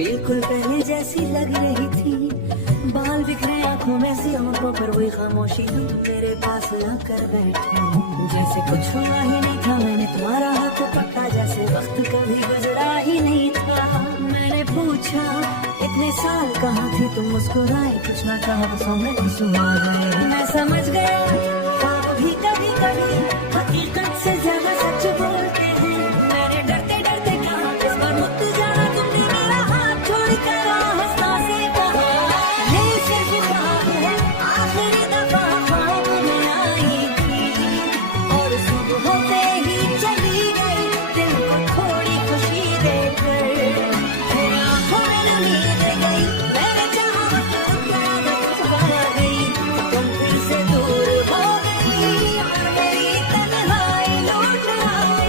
बिल्कुल पहले जैसी लग रही थी, बाल बिखरे आंखों में सी आंखों पर वही खामोशी, तुम मेरे पास आकर बैठी जैसे कुछ हुआ ही नहीं था। मैंने तुम्हारा हाथ पकड़ा जैसे वक्त कभी गुजरा ही नहीं था। मैंने पूछा इतने साल कहाँ थी तुम, मुस्कुराई कुछ ना कहा, बसों में आंसू आ गए। मैं समझ गया ख्वाब भी कभी कभी हकीकत से ज्यादा सच बोलते हैं। मैंने डरते डरते कहा इस बार मुझ जाना, तुमने मेरा हाथ छोड़ कर हंसना से कहा ये सिर्फ ख्वाब है, आखिरी दफा ख्वाब में आई थी और सुबह होते ही चली गई, दिल को थोड़ी खुशी देकर फिर आंखों में नमी दे गई। मैंने चाहा पा गई, तुम फिर से दूर हो गई और मेरी तन्हाई लौट आई।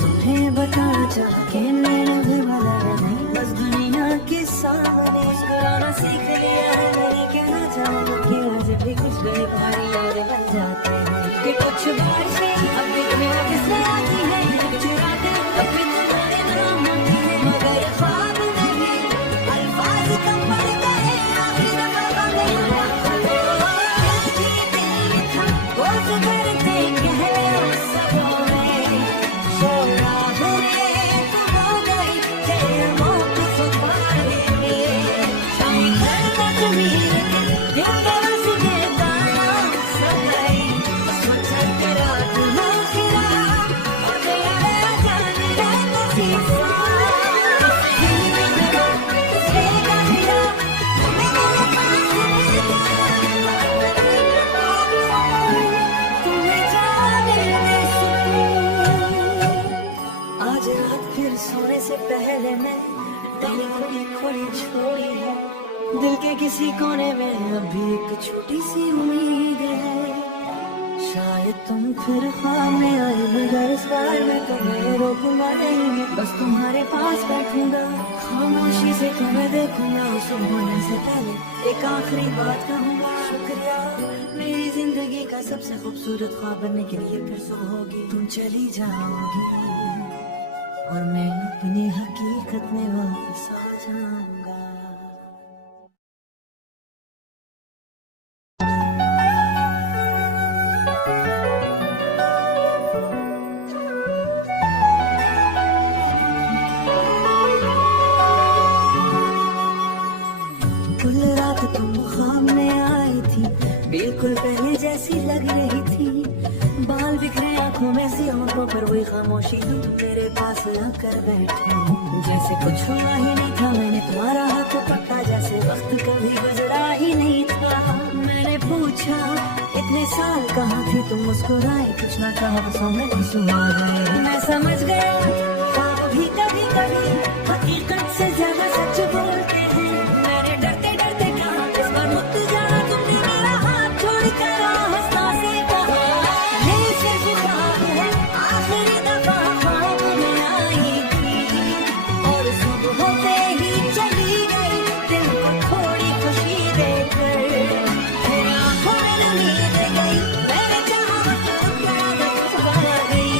तुम्हें बताना चाहा कि मैंने भी बदला नहीं, बस दुनिया के सामने मुस्कुराना सीख लिया है। मेरी कहना चाहूँ कि मुझे भी कुछ गई भारी याद बन जाते हैं कि कुछ बारिशें अब भी मेरा किस्सा आती है, कुछ रातें अब भी तुम्हारे नाम आती है, मगर ख्वाब नहीं अल्फाज कम पड़ गए। आखिरी दफा मेरा दिल था वो सुबह थे गहरे सपनों में शोरा हुए तो हो गई तेरे मौत सुधारे शामी करना जमीन दिल बरस के गाना सगाई सोचा तेरा गुनाह फिरा और गया जाने नसीब आज रात फिर सोने से पहले मैं तेरी खुली खुली छोड़ी है, दिल के किसी कोने में अभी एक छोटी सी उम्मीद है। शायद तुम फिर ख्वाब में आई, मगर इस बार मैं तुम्हें रोकूंगा नहीं, बस तुम्हारे पास बैठूंगा, खामोशी से तुम्हें देखूंगा। सुबह होने से पहले एक आखिरी बात कहूंगा, शुक्रिया मेरी जिंदगी का सबसे खूबसूरत ख्वाब बनने के लिए। फिर सुबह होगी तुम चली जाओगी और मैं अपनी हकीकत में वापस आ जाऊंगा। कल रात तुम ख्वाब में आई थी, बिल्कुल पहले जैसी लग रही थी, बाल बिखरे आंखों में सी आंखों पर वही खामोशी, तुम मेरे पास आकर बैठी जैसे कुछ हुआ ही नहीं था। मैंने तुम्हारा हाथ पकड़ा जैसे वक्त कभी गुजरा ही नहीं था। मैंने पूछा इतने साल कहाँ थी तुम, मुस्कुराई कुछ ना कहा, बसों में आंसू आ गए। मैं समझ गया ख्वाब भी कभी कभी हकीकत से ज्यादा सच बोलते हैं। मैंने डरते डरते कहा इस बार मुझ जाना, तुमने मेरा हाथ छोड़ कर हंसना से कहा ये सिर्फ ख्वाब है, आखिरी दफा ख्वाब में आई थी और सुबह होते ही चली गई, दिल को थोड़ी खुशी देकर फिर आंखों में नमी दे गई। मैंने चाहा पा गई,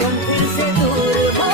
तुम फिर से दूर हो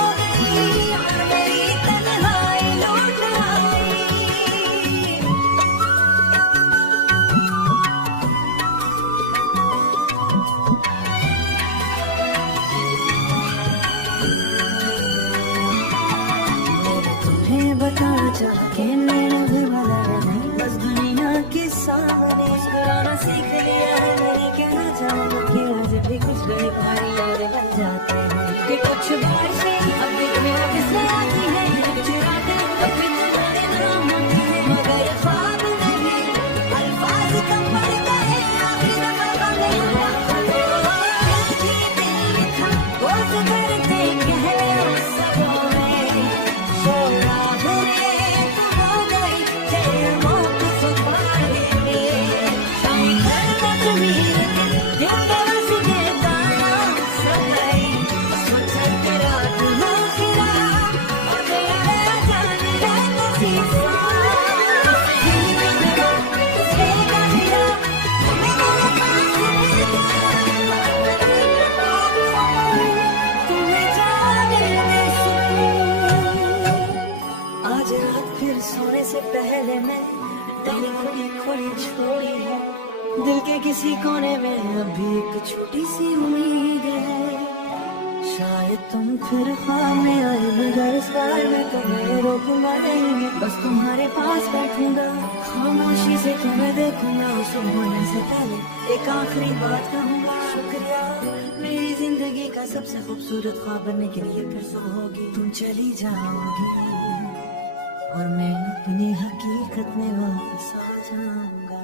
में डाली खुली खुली छोड़ी है, दिल के किसी कोने में अभी एक छोटी सी उम्मीद है। शायद तुम फिर ख्वाब में आए, मगर इस बार मैं तुम्हें रोकूंगा नहीं, बस तुम्हारे पास बैठूंगा, खामोशी से तुम्हें देखूंगा। सुबह होने से पहले एक आखिरी बात कहूंगा, शुक्रिया मेरी जिंदगी का सबसे खूबसूरत ख्वाब बनने के लिए। फिर सोओगी तुम, चली जाओगी और मैं अपनी हकीकत में वापस आ जाऊंगा।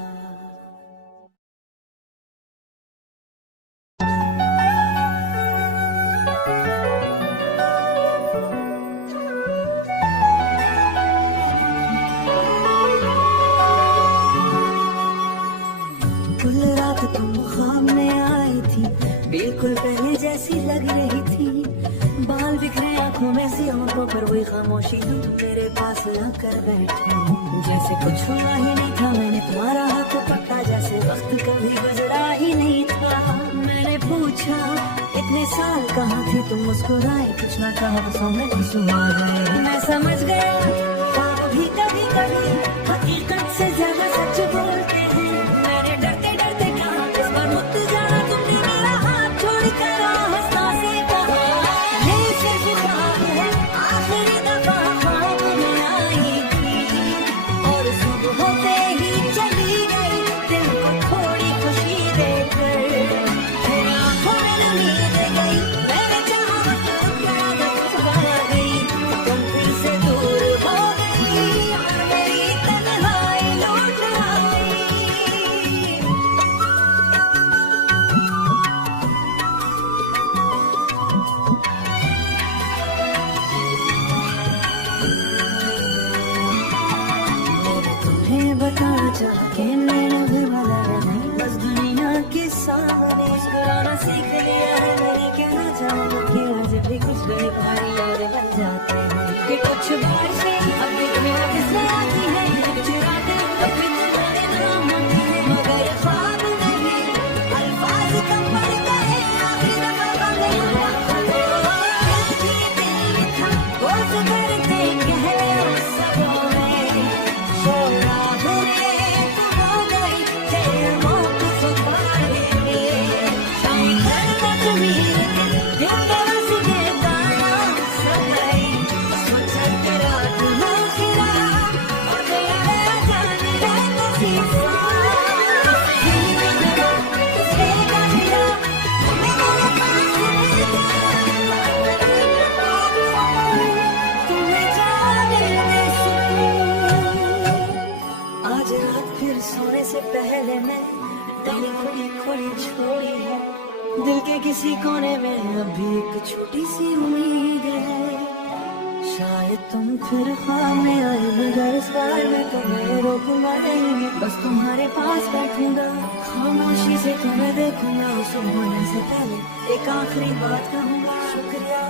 कुल रात तुम ख्वाब में आई थी, बिल्कुल पहले जैसी लग रही थी, बाल बिखरे आंखों में सी आंखों पर वही खामोशी, तुम मेरे पास आकर बैठी, जैसे कुछ हुआ ही नहीं था। मैंने तुम्हारा हाथ पकड़ा जैसे वक्त कभी गुजरा ही नहीं था। मैंने पूछा इतने साल कहाँ थी तुम, मुस्कुराए कुछ ना कहा, बसों में घुसुआ गए। मैं समझ गया ख्वाब भी कभी कभी हकीकत से ज्यादा सच बोलते हैं। मैंने डरते डरते कहा इस बार मत जाना, तुमने मेरा हाथ छोड़कर हंसता से कहा, ये सिर्फ ख्वाब है, आखिरी दफा ख्वाब में आई थी और सुबह होते ही चली गई, दिल को थोड़ी खुशी देकर फिर आंखों में नमी दे गई। मैंने चाहा तो आदत छुपा गई, तुम फिर से दूर हो गई और मेरी तन्हाई लौट आई। तुम्हें बताना चाहा कि मैंने भी वाला नहीं, बस दुनिया के सामने मुस्कुराना सीख लिया है। मैंने कहना चाहूँ कि आज भी कुछ गई भारी याद बन जाते हैं, कि कुछ बारिशें अभी भी वापस ले आती हैं, कुछ रातें कभी तुम्हारे नाम होती हैं, मगर ख्वाब नहीं अल्फाज कम पड़ गए। आखिरी दफा बंद हुआ दिल था, वो करते कहने उस सबों में शोरा हुए तुम हो गई, तेरे मौत सुधारे शायद करना तुम्हें दिल के रस के गाना सब गई, सोचा करा तुम खिला और गया जाने रहता सीसा आज रात फिर सोने से पहले मैं डाली खुली खुली छोड़ी है, दिल के किसी कोने में अभी एक छोटी सी उम्मीद है। शायद तुम फिर ख्वाब में आए, मगर इस बार मैं तुम्हें रोकूंगा नहीं, बस तुम्हारे पास बैठूंगा, खामोशी से तुम्हें देखूंगा। सुबह होने से पहले एक आखिरी बात कहूंगा, शुक्रिया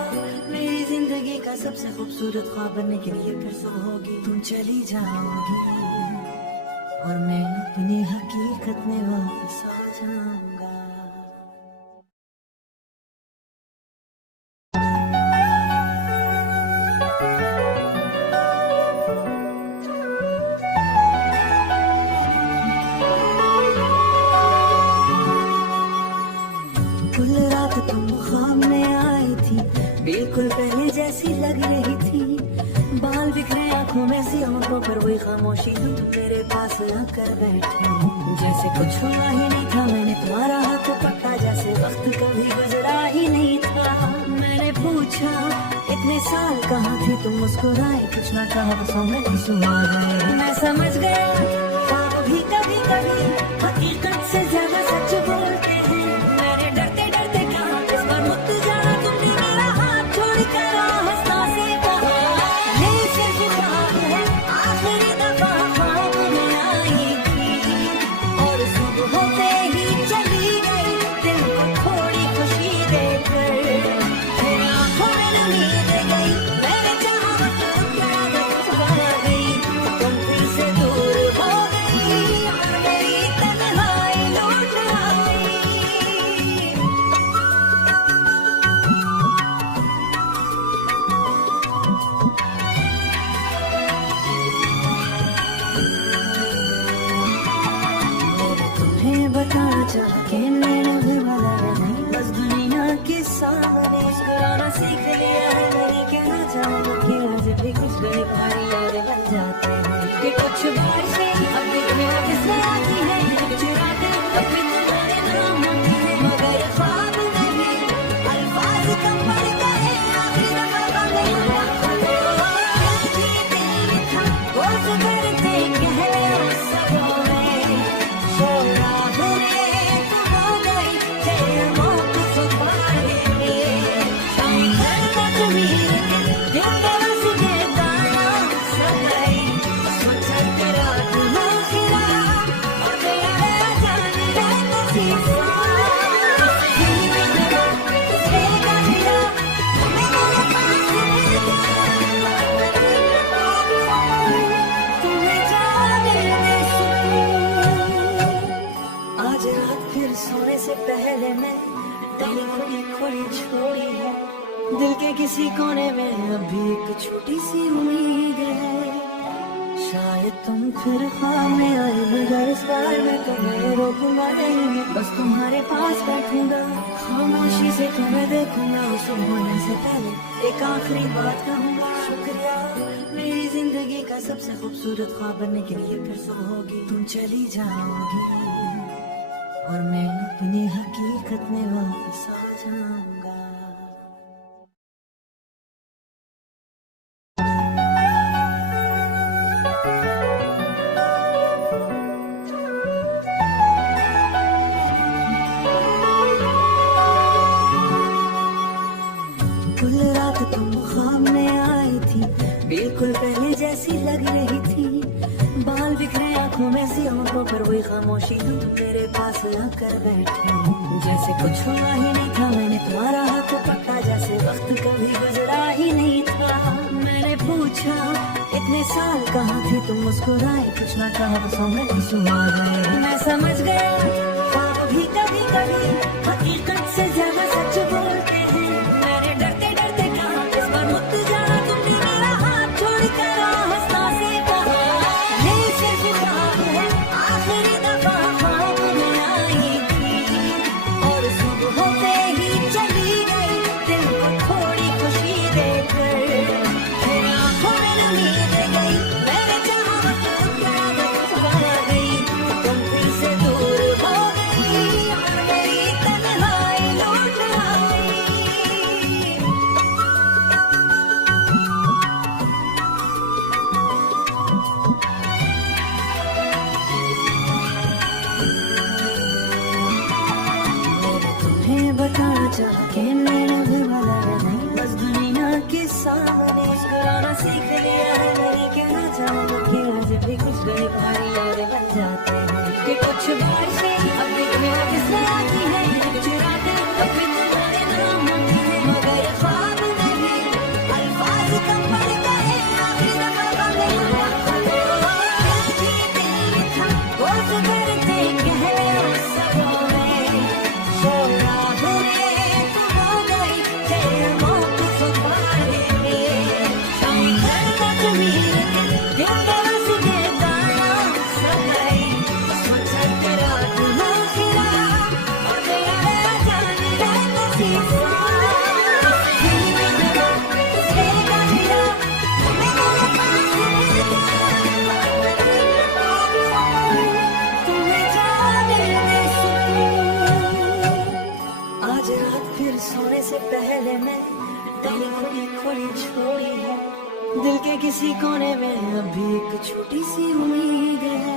मेरी जिंदगी का सबसे खूबसूरत ख्वाब बनने के लिए। फिर सोओगी तुम, चली जाओगी और मैं अपनी हकीकत में वापस आ जाऊंगा। कुल रात तुम ख्वाब में आई थी, बिल्कुल पहले जैसी लग रही थी, बाल बिखरे आंखों में सी आंखों पर वही खामोशी, तुम मेरे पास आकर बैठी, जैसे कुछ हुआ ही नहीं था। मैंने तुम्हारा हाथ पकड़ा जैसे वक्त कभी गुजरा ही नहीं था। मैंने पूछा इतने साल कहाँ थी तुम, मुस्कुराए कुछ ना कहा, बसों में घुसुआ गए। मैं समझ गया ख्वाब भी कभी कभी हकीकत से ज्यादा सच बोलते हैं। मैंने डरते डरते कहा इस बार मत जाना, तुमने मेरा हाथ छोड़कर हंसता से कहा, ये सिर्फ ख्वाब है, आखिरी दफा ख्वाब में आई थी और सुबह होते ही चली गई, दिल को थोड़ी खुशी देकर फिर आंखों में नमी दे गई। मैंने चाहा तो आदत छुपा गई, तुम फिर से दूर हो किसी कोने में अभी एक छोटी सी उम्मीद है, शायद तुम फिर ख्वाब में आए, मगर इस बार मैं तुम्हें रोकूंगा नहीं, बस तुम्हारे पास बैठूंगा, खामोशी से तुम्हें देखूंगा, सुबह होने से पहले एक आखिरी बात कहूंगा, शुक्रिया मेरी जिंदगी का सबसे खूबसूरत ख्वाब बनने के लिए फिर से होगी, तुम चली जाओगी और मैं अपनी हकीकत में वापस आ जाऊंगा। कल रात तुम ख्वाब में आई थी, बिल्कुल पहले जैसी लग रही थी, बाल बिखरे आंखों में सी आंखों पर वही खामोशी, तुम मेरे पास आकर बैठी, जैसे कुछ हुआ ही नहीं था, मैंने तुम्हारा हाथ पकड़ा, जैसे वक्त कभी गुजरा ही नहीं था। मैंने पूछा इतने साल कहाँ थी तुम, मुस्कुराए कुछ ना कहा, बसों में सुहा गए, मैं समझ गया ख्वाब भी कभी कभी हकीकत से ज्यादा सच बोलते हैं। मैंने डरते डरते कहा इस बार मुझ जाना, तुमने मेरा हाथ छोड़कर हंसना से कहा, ये सिर्फ ख्वाब है, आखिरी दफा ख्वाब में आई थी और सुबह होते ही चली गई, दिल को थोड़ी खुशी देकर, फिर आंखों में नमी दे गई, मैंने चाहा तो आदत पा गई, तुम फिर से दूर हो गई और मेरी तन्हाई लौट आई। तुम्हें बताना चाहा कि मेरा घर वाला नहीं, बस दुनिया के सामने मुस्कुराना सीख लिया है, मैंने कहना चाहूँ कि आज भी कुछ गई भारी याद बन जाते हैं, कि कुछ बारिशें अब भी मेरा किसने आती है, कुछ रातें अब भी तुम्हारे नाम आती है, मगर ये ख्वाब नहीं, अल्फाज कम पड़ गए, आखिरी दफा बातें दिल था वो करते कहने सबों में, शोरा आज रात फिर सोने से पहले मैं डाली खुली खुली छोड़ी है, दिल के किसी कोने में अभी एक छोटी सी उम्मीद है,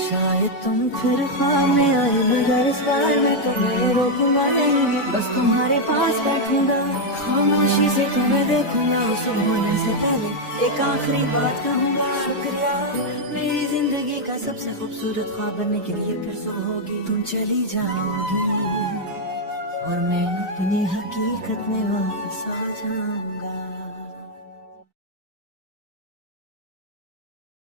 शायद तुम फिर ख्वाब में आए, मगर इस बार मैं तुम्हें रोकूंगा नहीं, बस तुम्हारे पास बैठूंगा, खामोशी से तुम्हें देखूंगा, सुबह होने से पहले एक आखिरी बात कहूंगा, शुक्रिया मेरी जिंदगी का सबसे खूबसूरत ख्वाब बनने के लिए फिर से होगी, तुम चली जाओगी और मैं अपनी हकीकत में वापस आ जाऊंगा।